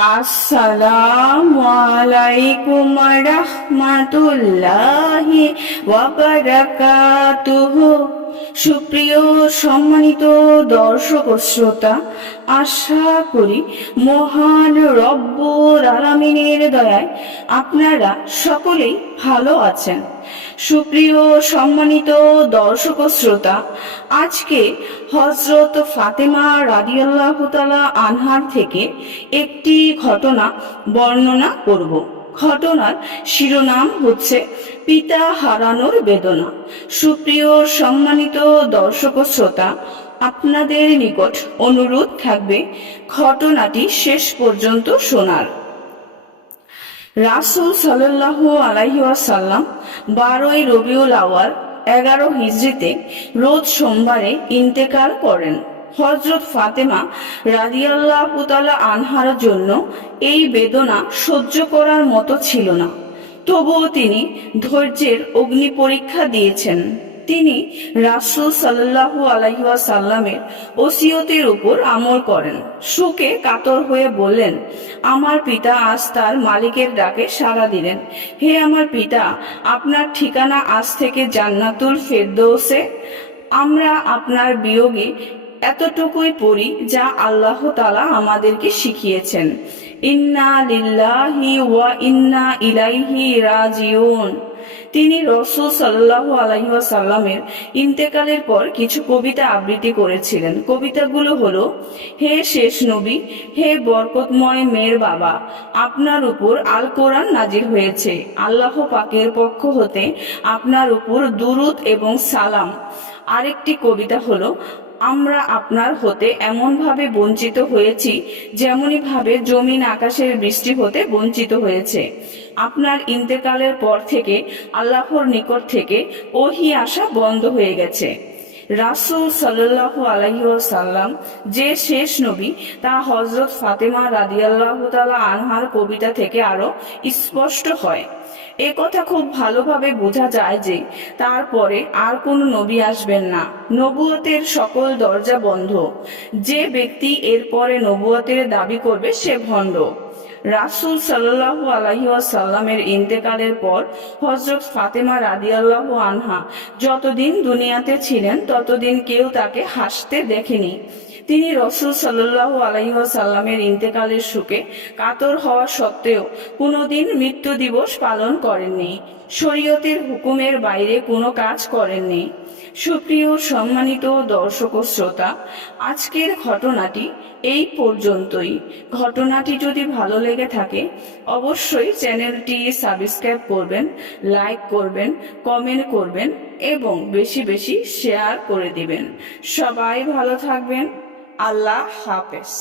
আসসালামু আলাইকুম রাহমাতুল্লাহি ওয়া বারাকাতুহু। সুপ্রিয় সম্মানিত দর্শক ও শ্রোতা, আশা করি মহান রব্বুল আলামিনের দয়ায় আপনারা সকলেই ভালো আছেন। সুপ্রিয় সম্মানিত দর্শক ও শ্রোতা, আজকে হযরত ফাতেমা রাদিয়াল্লাহু তাআলা আনহার থেকে একটি ঘটনা বর্ণনা করব। ঘটনার শিরোনাম হচ্ছে পিতা হারানোর বেদনা। সুপ্রিয় সম্মানিত দর্শক ও শ্রোতা, আপনাদের নিকট অনুরোধ থাকবে ঘটনাটি শেষ পর্যন্ত শোনার। রাসূল সাল্লাল্লাহু আলাইহি ওয়াসাল্লাম 12ই রবিউল আউয়াল 11 হিজরিতে রোজ সোমবারে ইন্তেকাল করেন। হযরত ফাতেমা রাদিয়াল্লাহু তাআলা আনহার জন্য এই বেদনা সহ্য করার মতো ছিল না। তবুও তিনি ধৈর্যের অগ্নি পরীক্ষা দিয়েছেন। তিনি রাসূল সাল্লাল্লাহু আলাইহি ওয়াসাল্লামের ওসিয়তের উপর আমল করেন। শোকে কাতর হয়ে বললেন, আমার পিতা আজ তার মালিকের ডাকে সাড়া দিলেন। হে আমার পিতা, আপনার ঠিকানা আজ থেকে জান্নাতুল ফেরদৌসে। আমরা আপনার বিয়োগে এতটুকুই পড়ি যা আল্লাহ তাআলা আমাদেরকে শিখিয়েছেন, ইন্না লিল্লাহি ওয়া ইন্না ইলাইহি রাজিউন। তিনি রাসূল সাল্লাল্লাহু আলাইহি ওয়াসাল্লামের ইন্তেকালের পর কিছু কবিতা আবৃত্তি করেছিলেন। কবিতাগুলো হলো, হে শেষ নবী, হে বরকতময় মেয়ের বাবা, আপনার উপর আল কোরআন নাজিল হয়েছে। আল্লাহ পাকের পক্ষ হতে আপনার উপর দুরূদ এবং সালাম। আরেকটি কবিতা হলো, আমরা আপনার হতে এমনভাবে বঞ্চিত হয়েছি যেমনি ভাবে জমিন আকাশের বৃষ্টি হতে বঞ্চিত হয়েছে। আপনার ইন্তেকালের পর থেকে আল্লাহর নিকট থেকে ওহী আসা বন্ধ হয়ে গেছে। রাসূল সাল্লাল্লাহু আলাইহি ওয়াসাল্লাম যে শেষ নবী তা হযরত ফাতেমা রাদিয়াল্লাহু তাআলা আনহার কবিতা থেকে আরো স্পষ্ট হয়। এ কথা খুব ভালোভাবে বোঝা যায় যে তারপরে আর কোনো নবী আসবেন না। নবুয়তের সকল দরজা বন্ধ। যে ব্যক্তি এরপরে নবুয়তের দাবি করবে সে ভণ্ড। রাসূল সাল্লাল্লাহু আলাইহি ওয়াসাল্লামের ইন্তেকালের পর হযরত ফাতেমা রাদিয়াল্লাহু আনহা যতদিন দুনিয়াতে ছিলেন ততদিন কেউ তাকে হাসতে দেখেনি। তিনি রাসূল সাল্লাল্লাহু আলাইহি ওয়াসাল্লামের ইন্তেকালের শোকে কাতর হওয়া সত্ত্বেও কোনোদিন মৃত্যু দিবস পালন করেননি। শরীয়তের হুকুমের বাইরে কোনো কাজ করেননি। সুপ্রিয় সম্মানিত দর্শক ও শ্রোতা, আজকের ঘটনাটি এই পর্যন্তই। ঘটনাটি যদি ভালো লেগে থাকে অবশ্যই চ্যানেলটি সাবস্ক্রাইব করবেন, লাইক করবেন, কমেন্ট করবেন এবং বেশি বেশি শেয়ার করে দিবেন। সবাই ভালো থাকবেন। আল্লাহ হাফেজ।